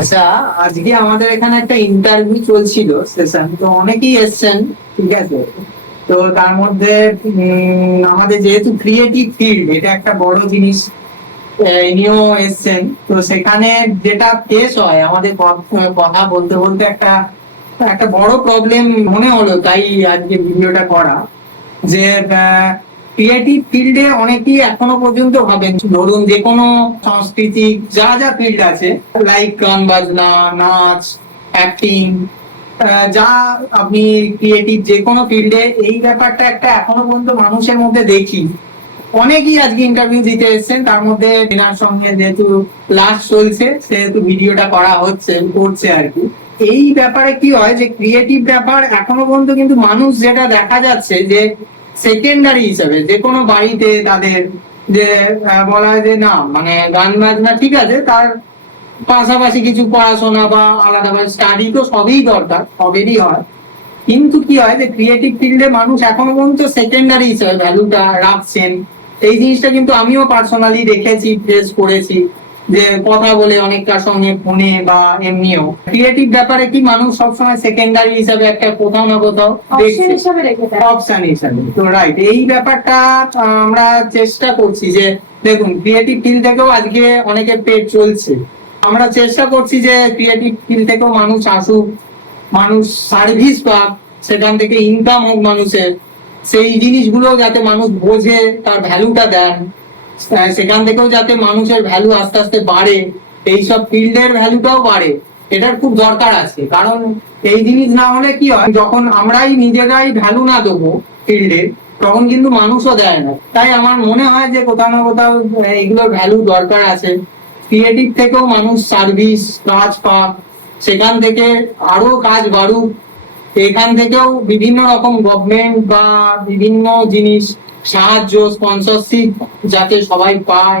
আচ্ছা, আজকে আমাদের এখানে একটা ইন্টারভিউ চলছিল সেশন, তো অনেকেই এসছেন। ঠিক আছে, তো তার মধ্যে আমাদের যেহেতু ক্রিয়েটিভ ফিল্ড, এটা একটা বড় জিনিস, ইনিও এসছেন। তো সেখানে যেটা ফেস হয় আমাদের কথা বলতে বলতে একটা একটা বড় প্রবলেম মনে হলো, তাই আজকে ভিডিওটা করা। যে ক্রিয়েটিভ ফিল্ডে অনেকেই এখনো পর্যন্ত ভাবেন, ধরুন যে কোনো সাংস্কৃতিক যা যা ফিল্ড আছে, লাইক গান বাজনা, নাচ, অ্যাক্টিং, যা আপনি ক্রিয়েটিভ যে কোনো ফিল্ডে, এই ব্যাপারটা একটা এখনো পর্যন্ত মানুষের মধ্যে দেখি। অনেকেই আজকে ইন্টারভিউ দিতে এসেছেন, তার মধ্যে এনার সঙ্গে যেহেতু লাস্ট চলছে সেহেতু ভিডিওটা করা করছে আর কি। এই ব্যাপারে কি হয় যে ক্রিয়েটিভ ব্যাপার এখনো পর্যন্ত কিন্তু মানুষ যেটা দেখা যাচ্ছে যে সেকেন্ডারি হিসাবে যে কোনো বাড়িতে তাদের যে বলা হয় যে না, মানে গান বাজনা ঠিক আছে, তার পাশাপাশি কিছু পড়াশোনা বা আলাদাভাবে স্টাডি তো সবই দরকার, সবেরই হয়। কিন্তু কি হয় যে ক্রিয়েটিভ ফিল্ডে মানুষ এখনো পর্যন্ত সেকেন্ডারি হিসেবে ভ্যালুটা রাখছেন। এই জিনিসটা কিন্তু আমিও পার্সোনালি দেখেছি, ফেস করেছি, যে কথা বলে অনেকটার সঙ্গে ফোনে বা এমনিও ক্রিয়েটিভ ব্যাপারে কি মানুষ সবসময় সেকেন্ডারি হিসাবে একটা কোথাও না কোথাও অপশন হিসাবে। তো রাইট, এই ব্যাপারটা আমরা চেষ্টা করছি যে দেখুন ক্রিয়েটিভ ফিল্ড থেকেও আজকে অনেকের পেট চলছে। আমরা চেষ্টা করছি যে ক্রিয়েটিভ ফিল্ড থেকেও মানুষ আসুক, মানুষ সার্ভিস পাক, সেখান থেকে ইনকাম হোক মানুষের, সেই জিনিসগুলো যাতে মানুষ বোঝে, তার ভ্যালুটা দেন, সেখান থেকেও যাতে মানুষের ভ্যালু আস্তে আস্তে বাড়ে, এইসব ফিল্ডের ভ্যালুটাও বাড়ে। এটার খুব দরকার আছে, কারণ এই জিনিস না হলে কি হয়, যখন আমরাই নিজেরাই ভ্যালু না দেবো ফিল্ডে, তখন কিন্তু মানুষও দেয় না। তাই আমার মনে হয় যে কোথাও না কোথাও এগুলোর ভ্যালু দরকার আছে। ক্রিয়েটিভ থেকেও মানুষ সার্ভিস কাজ পাক, সেখান থেকে আরো কাজ বাড়ুক, এখান থেকেও বিভিন্ন রকম গভর্নমেন্ট বা বিভিন্ন জিনিস সাহায্য স্পন্সরশিপ যাতে সবাই পায়,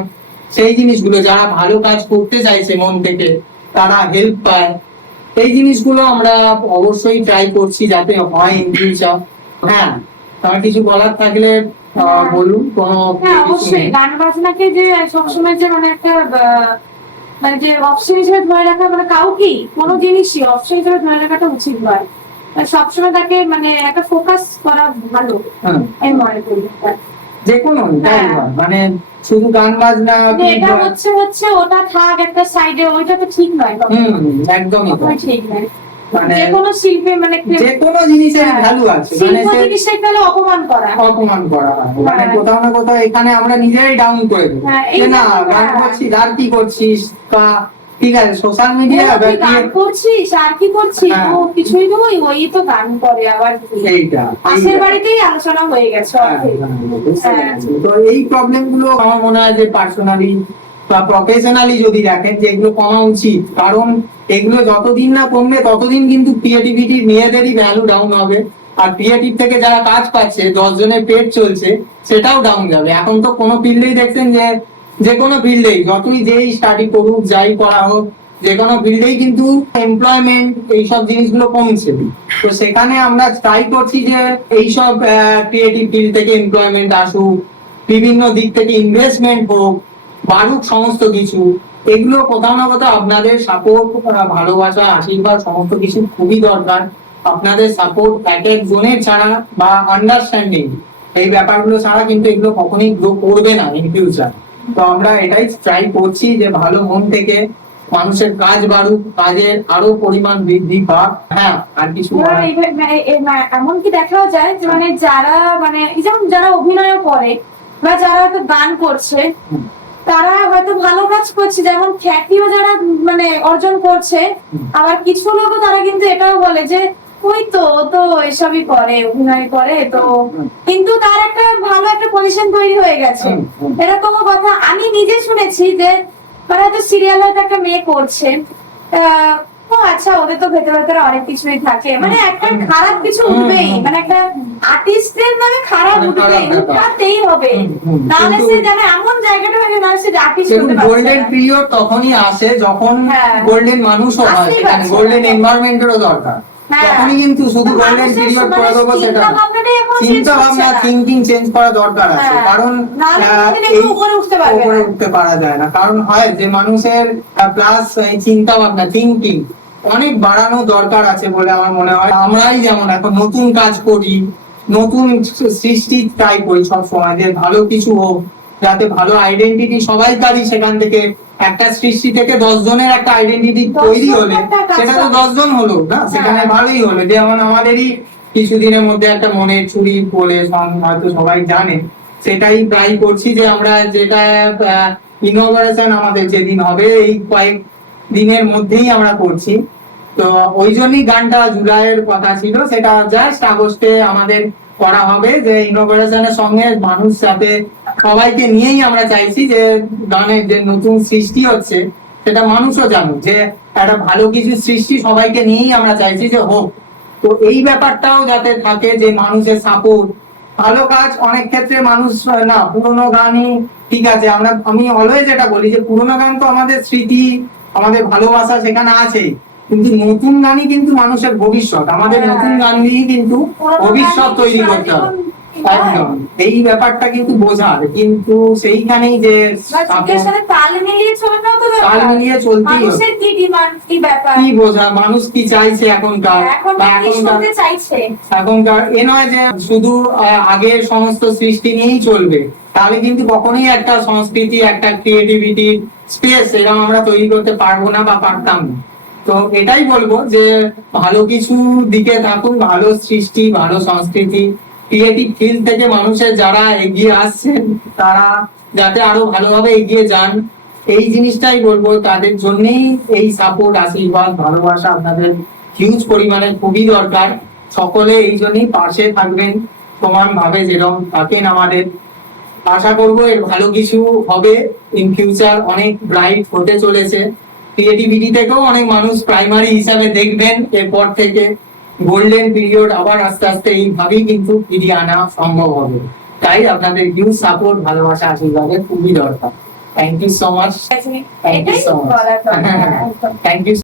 সেই জিনিসগুলো যারা ভালো কাজ করতে চাইছে মন থেকে তারা হেল্প পায়। এই জিনিসগুলো আমরা অবশ্যই ট্রাই করছি যাতে হয় ইন ফিউচার। হ্যাঁ, তার কিছু বলার থাকলে বলুন। কোনো অবশ্যই গান বাজনাকে যে সবসময় যে মানে একটা মানে যে অপশন হিসেবে ধরে রাখা, মানে কাউকেই কোনো জিনিসই অপশন হিসেবে ধরে রাখাটা উচিত নয়। সবসময় তাকে মানে একটা ফোকাস করা ভালো, আমি মনে করি। যে কোনো মানে শুধু গান বাজনা এটা হচ্ছে হচ্ছে ওটা থাক একটা সাইডে, ওইটা তো ঠিক নয়। একদমই ঠিক নয়। মানে যে কোনো শিল্পে মানে যে কোনো জিনিসের ভ্যালু আছে, মানে জিনিসটাকে তাহলে অপমান করা হয়, মানে কোথাও না কোথাও এখানে আমরা নিজেরাই ডাউন করে দেবো যে না গান করছিস আর কি করছিস, বা ঠিক আছে সোশ্যাল মিডিয়া গান করছিস আর কি করছিস, ও কিছুই তো ওই তো গান করে আবার এইটা পাশের বাড়িতেই আলোচনা হয়ে গেছে। তো এই প্রবলেম গুলো আমার মনে হয় যে পার্সোনালি বা প্রফেশনালি যদি দেখেন যে এগুলো কমা উচিত, কারণ এগুলো যতদিন না কমবে ততদিন কিন্তু ক্রিয়েটিভিটি নিজেদেরই ভ্যালু ডাউন হবে। আর ক্রিয়েটিভ থেকে যারা কাজ পাচ্ছে, 10 জনের পেট চলছে, সেটাও ডাউন যাবে। এখন তো কোনো ফিল্ডেই দেখছেন যে কোনো ফিল্ডেই যতই যেই স্টাডি করুক, যাই করা হোক, যে কোনো ফিল্ডেই কিন্তু এমপ্লয়মেন্ট এইসব জিনিসগুলো কমছে। তো সেখানে আমরা ট্রাই করছি যে এইসব ক্রিয়েটিভ ফিল্ড থেকে এমপ্লয়মেন্ট আসুক, বিভিন্ন দিক থেকে ইনভেস্টমেন্ট হোক, বাড়ুক সমস্ত কিছু। এগুলো কোথাও না কোথাও আপনাদের সাপোর্ট, ভালোবাসা, আশীর্বাদ সমস্ত কিছু খুবই দরকার। আপনাদের সাপোর্ট এক এক জনের ছাড়া বা আন্ডারস্ট্যান্ডিং এই ব্যাপারগুলো ছাড়া কিন্তু এগুলো কখনোই গ্রো করবে না ইন ফিউচার। তো আমরা এটাই ট্রাই করছি যে ভালো মন থেকে মানুষের কাজ বাড়ুক, কাজের আরো পরিমাণ বৃদ্ধি পাক। হ্যাঁ, আর কিছু এমনকি দেখাও যায় যে মানে যারা মানে যেমন যারা অভিনয় করে বা যারা হয়তো গান করছে, তারা হয়তো ভালো কাজ করছে, যেমন খ্যাতিও যারা মানে অর্জন করছে, আবার কিছু লোক তারা কিন্তু এটাও বলে যে ওই তো তো এসবই করে, অভিনয় করে তো, কিন্তু তার একটা ভালো একটা পজিশন তৈরি হয়ে গেছে। এরকম কথা আমি নিজে শুনেছি যে মানে হয়তো সিরিয়াল হয়তো একটা মেয়ে করছে, ও আচ্ছা ওদের তো ভেতরে ভেতরে অনেক কিছুই থাকে, মানে একটা খারাপ কিছু উঠবেই, মানে একটা আর্টিস্টের নামে খারাপ উঠবেই, উঠতেই হবে, নাহলে সে জানে এমন জায়গাটা হয়ে না সে আর্টিস্ট হতে পারছে না। গোল্ডেন পিরিয়ড তখনই আসে যখন গোল্ডেন মানুষও হয়, সেখানে গোল্ডেন এনভায়রনমেন্টেরও দরকার। হ্যাঁ। তখনই কিন্তু শুধু গোল্ডেন মানুষের পিরিয়ড করে মানে দেবো সেটা চিন্তা না। ভাবনাটাই এখন change চিন্তা হচ্ছে ভাবনা না। থিঙ্কিং চেঞ্জ করা দরকার আছে, হ্যাঁ। কারণ নাহলে কোনোদিন এই এগুলো উপরে উঠতে পারবে উপরে না। উঠতে পারা যায় না। কারণ হয় যে মানুষের প্লাস চিন্তা ভাবনা থিঙ্কিং অনেক বাড়ানো দরকার আছে বলে আমার মনে হয়। আমরাই যেমন এখন নতুন কাজ করি, নতুন সৃষ্টি ট্রাই করি সব সময় যে ভালো কিছু হোক, যাতে ভালো আইডেন্টিটি সবাইকারই সেখান থেকে একটা সৃষ্টি থেকে 10 জনের একটা আইডেন্টিটি 10 তৈরি জন হলে একটা কাজ সেটা তো হবে। 10 জন হলো না, সেখানে হ্যাঁ। ভালোই হলো। যেমন আমাদেরই কিছুদিনের মধ্যে একটা মনের চুরি বলে হয়তো সবাই জানে, সেটাই ট্রাই করছি যে আমরা যেটা ইনোভেশন আমাদের যেদিন হবে এই কয়েক দিনের মধ্যেই আমরা করছি। তো ওই জন্যই গানটা জুলাইয়ের কথা ছিল, সেটা জাস্ট আগস্টে আমাদের করা হবে, যে ইনোভেশনের সঙ্গে মানুষ যাতে সবাইকে নিয়েই আমরা চাইছি যে গানের যে নতুন সৃষ্টি হচ্ছে সেটা মানুষও জানুক, যে একটা ভালো কিছু সৃষ্টি সবাইকে নিয়েই আমরা চাইছি যে হোক। তো এই ব্যাপারটাও যাতে থাকে, যে মানুষের সাপোর্ট, ভালো কাজ অনেক ক্ষেত্রে মানুষ না পুরোনো গানই ঠিক আছে। আমি অলওয়েজ এটা বলি যে পুরোনো গান তো আমাদের স্মৃতি, আমাদের ভালোবাসা সেখানে আছেই, কিন্তু নতুন গানই কিন্তু মানুষের ভবিষ্যৎ। আমাদের হ্যাঁ। নতুন গান দিয়েই কিন্তু পুরোনো ভবিষ্যৎ গানই তৈরি সারা করতে হবে। জীবন হয়। একদম এই ব্যাপারটা কিন্তু বোঝার, কিন্তু সেইখানেই যে বা যুগের সাথে তাল মিলিয়ে চলাটাও তো দরকার। তাল মিলিয়ে চলতেই হবে। মানুষের কি ডিমান্ড, কি ব্যাপার, কি বোঝা, মানুষ কি চাইছে এখনকার, এখন বা কি এখনকার শুনতে চাইছে। এখনকার এ নয় যে শুধু আগের সমস্ত সৃষ্টি নিয়েই চলবে, তাহলে কিন্তু কখনোই একটা সংস্কৃতি, একটা ক্রিয়েটিভিটি স্পেস এরকম আমরা তৈরি করতে পারবো না বা পারতাম না। তো এটাই বলবো যে ভালো কিছু দিকে থাকুন, ভালো সৃষ্টি, ভালো সংস্কৃতি, ক্রিয়েটিভ ফিল্ড থেকে মানুষের যারা এগিয়ে আসছেন তারা যাতে আরো ভালোভাবে এগিয়ে যান, এই জিনিসটাই বলবো। তাদের জন্যই এই সাপোর্ট, আশীর্বাদ, ভালোবাসা আপনাদের হিউজ পরিমাণে খুবই দরকার। সকলে এই জন্যই পাশে থাকবেন সমান ভাবে যেরকম থাকেন আমাদের। আশা করবো এর ভালো কিছু হবে, ইন ফিউচার অনেক ব্রাইট হতে চলেছে। ক্রিয়েটিভিটি থেকেও অনেক মানুষ প্রাইমারি হিসাবে দেখবেন, এরপর থেকে গোল্ডেন পিরিয়ড আবার আস্তে আস্তে এইভাবেই কিন্তু ফিরিয়ে আনা সম্ভব হবে। তাই আপনাদের হিউজ সাপোর্ট, ভালোবাসা, আশীর্বাদের খুবই দরকার। Thank you so much. Thank you এটাই সো মাচ। বলার দরকার। একদম। Thank you.